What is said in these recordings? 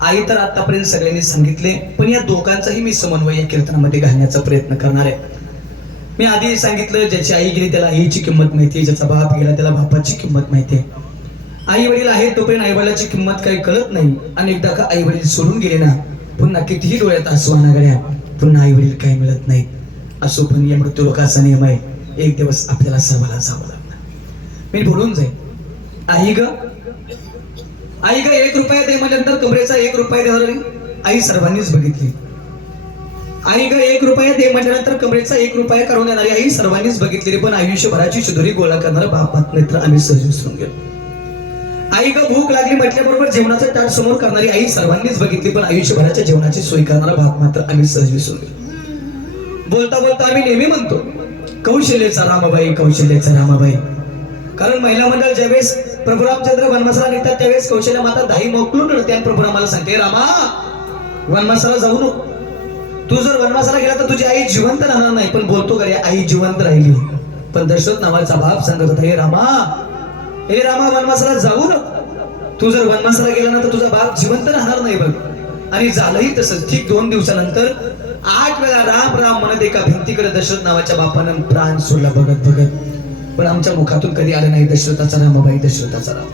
आई तर आतापर्यंत सगळ्यांनी सांगितले पण या दोघांचाही मी समन्वय या कीर्तनामध्ये घालण्याचा प्रयत्न करणार आहे. मी आधी सांगितलं ज्याची आई गेली त्याला आईची किंमत माहिती ज्याचा बाप गेला त्याला बापाची किंमत माहिती आहे. आई वडील आहेत तोपर्यंत आई वडिलाची किंमत काही कळत नाही. आणि एकदा का आई वडील सोडून गेले ना पुन्हा कितीही डोळ्यात आसवाना गड्या पुन्हा आई वडील काही मिळत नाही असो पण या मृत्यू लोकांचा नियम आहे एक दिवस आपल्याला सर्वाला जावं लागणार. मी बोलून जाईल आई ग आई ग एक रुपया दे म्हटल्यानंतर कमरेचा एक रुपया देणार आई सर्वांनीच बघितली. आई ग एक रुपया दे म्हटल्यानंतर कमरेचा एक रुपया करून देणारी आई सर्वांनीच बघितलेली पण आयुष्यभराची शिदोरी गोळा करणारा बापात नेत्र आम्ही सहज विसरून गेलो. आई ग भूक लागली म्हटल्याबरोबर जेवणाचं ताट समोर करणारी आई सर्वांनीच बघितली पण आयुष्यभराच्या जेवणाची सोय करणारा बाप मात्र आम्ही सहज विसरून गेलो. बोलता बोलता आम्ही नेहमी म्हणतो कौशल्याचा रामाबाई कौशल्याचा रामाबाई. कारण महिला मंडळ ज्यावेळेस प्रभू रामचंद्र वनवासाला निघतात त्यावेळेस कौशल्या माता दाही मोकलून रडते आणि प्रभू रामाला सांगते रामा वनवासाला जाऊ नको. तू जर वनवासाला गेला तर तुझी आई जिवंत राहणार नाही पण बोलतो का रे आई जिवंत राहिली. पण दशरथ नावाचा बाप सांगत होता हे रामा हे रामा वनवासाला जाऊ नको. तू जर वनवासाला गेला ना तर तुझा बाप जिवंत राहणार नाही बघ. आणि झालंही तसंच ठीक दोन दिवसानंतर आठ वेळा राम राम म्हणत एका भिंतीकडे दशरथ नावाच्या बापानं प्राण सोडला बघत बघत पण आमच्या मुखातून कधी आलं नाही दशरथाचा रामाबाई दशरथाचा राम.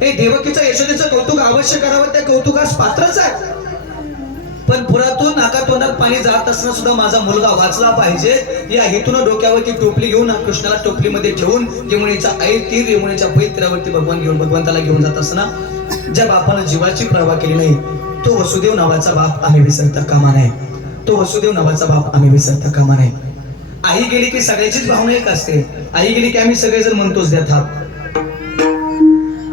हे देवकीचं यशोदेचं कौतुक अवश्य करावं त्या कौतुकास पात्रच आहे. पण पुरातून नाका तोंडात पाणी जात असताना सुद्धा माझा मुलगा वाचला पाहिजे या हेतून डोक्यावरती टोपली घेऊन कृष्णाला टोपलीमध्ये ठेवून यमुनेच्या आई तीर यमुनेच्या पैत्रावरती भगवान घेऊन भगवंताला घेऊन जात असताना ज्या बापानं जीवाची प्रवा केली नाही तो वसुदेव नावाचा बाप आम्ही विसरता कामा नाही तो वसुदेव नावाचा बाप आम्ही विसरता कामा नाही आई गेली की सगळ्याचीच भावना एक असते. आई गेली की आम्ही सगळेजण म्हणतोच द्या थाप.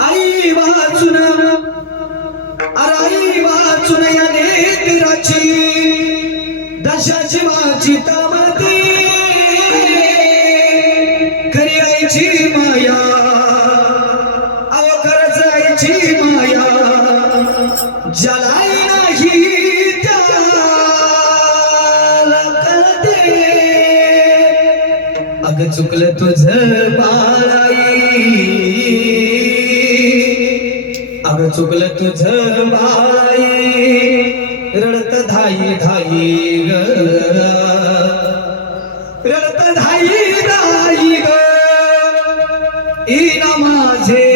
आई वाचून अरे आई वाचून या नेत्राची दशाची वाची तामती. अग चुकलं तुझ बाळाई. अग चुकलं तुझ बाई रडत धाई धाई ग. रडत धाई धाई ग. इना माझे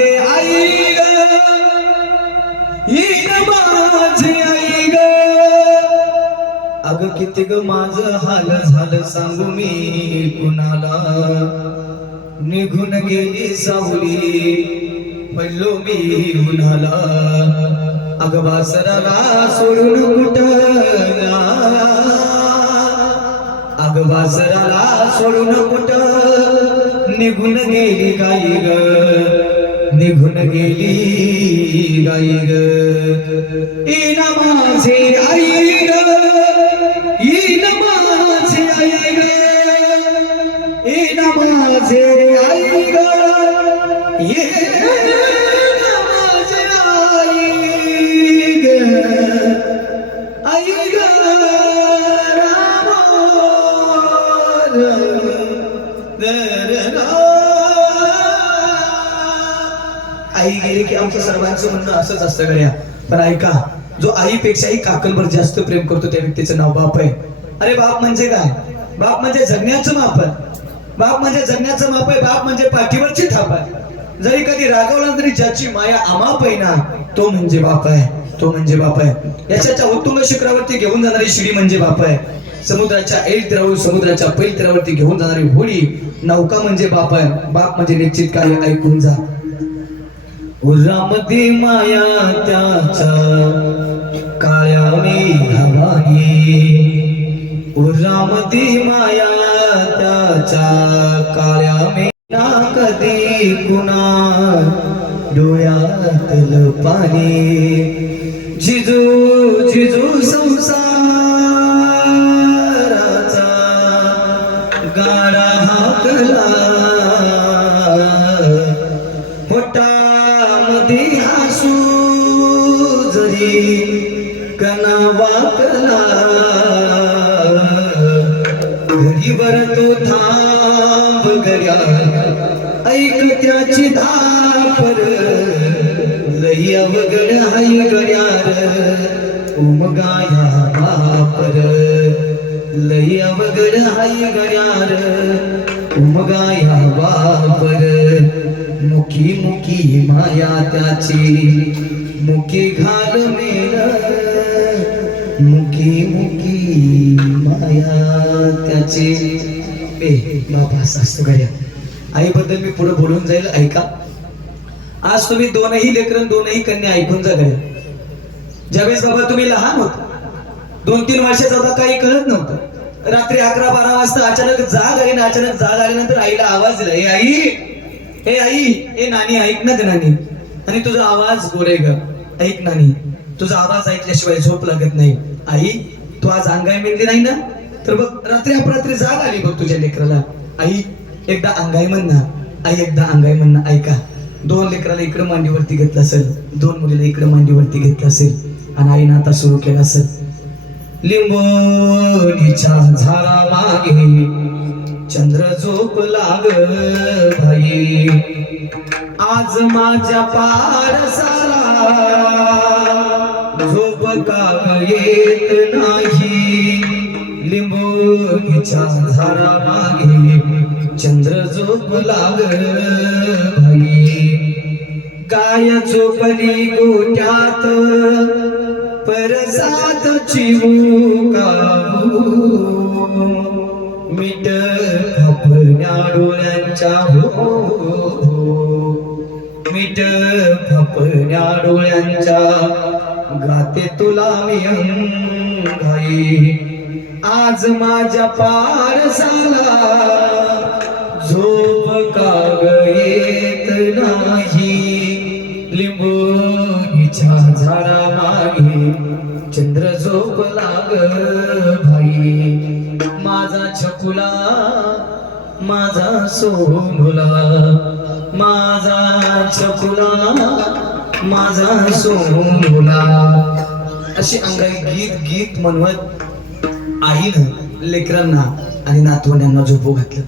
अग किती ग माझ हाल झालं सांगू मी कुणाला? निघून गेली सावली पडलो मी उन्हाला. अग वासराला सोडून कुठला अग वासराला सोडून कुठ निघून गेली गाई ग? निघून गेली गाई ग? माझे आई ग. आई गेली की आमचं सर्वांचं म्हणणं असंच असतं गड्या. पण ऐका जो आईपेक्षाही काकलभर जास्त प्रेम करतो त्या व्यक्तीचं नाव बाप आहे. अरे बाप म्हणजे काय? बाप म्हणजे जगण्याचं माप आहे. बाप म्हणजे जगण्याचं माप आहे बाप म्हणजे पाठीवरची थाप आहे. जरी कधी रागवला तरी ज्याची माया अमाप आहे ना तो म्हणजे बाप आहे. तो म्हणजे बाप आहे. याच्या उत्तुंग शिखरावरती घेऊन जाणारी शिडी म्हणजे बाप आहे. समुद्राच्या ऐल तीरावर समुद्राच्या पैल तीरावरती घेऊन जाणारी होळी नौका म्हणजे बाप आहे. बाप म्हणजे निश्चित काय ऐकून जा. उजामती माया त्याचा काळ्या मेघावानी उजामती माया त्याच्या काळ्या ना कधी कुणा डोळ्यातल पाणी जिजू जिजू संसाराचा गाडा हाकला. पोटामध्ये हसू जरी कना वाकला घरीवर तो थांब गड्या. ऐक त्याची धापर लई अवघड हाय गड्या उमगाया बापर. लई अवघड हाय गड्यार. उमगाया बापर मुखी मुखी माया त्याची. मुखी घाल मेल. मुखी मुखी माया त्याची. ए बाबा असतो आईबद्दल मी पुढे बोलून जाईल ऐका. आज तुम्ही दोनही लेकरं दोनही कन्या ऐकून जा घड्या ज्यावेळेस बाबा तुम्ही लहान होता दोन तीन वर्षाचा होता काही कळत नव्हतं. रात्री अकरा बारा वाजता अचानक जाग आली ना अचानक जाग आल्यानंतर आईला आवाज दिला हे आई हे आई हे नानी ऐक ना ते नानी. आणि तुझा आवाज गोरे ग ऐक नानी तुझा आवाज ऐकल्याशिवाय झोप लागत नाही. आई तू आज अंगाई म्हणली नाही ना? तर बघ रात्री अपरात्री जाग आली बघ तुझ्या लेकराला. आई एकदा अंगाई म्हण ना आई एकदा अंगाई म्हण ना ऐका दोन लेकराला इकडं मांडीवरती घेतलं असेल दोन मुलीला इकडं मांडीवरती घेतलं असेल आणि आईनं आता सुरू केलं असेल लिंबोनीच्या झाडा मागे चंद्र झोप लाग भाई आज माझ्या पारसाला झोप का येत नाही. लिंबोनीच्या झाडा मागे चंद्र झोप लाग भाई गाय झोपली गोट्यात परसात चिमुकाऊ मीठ खपण्या डोळ्यांच्या हो, हो, हो. मिट खपण्या डोळ्यांच्या गाते तुला मी अंगाई. आज माझ्या पारसाला झोप का भाई माझा छकुला माझा सोनुला माझा छकुला माझा सोनुला अशी अंगाई गीत गीत म्हणवत आईनं लेकरांना आणि नातवंडांना झोपू घातलं.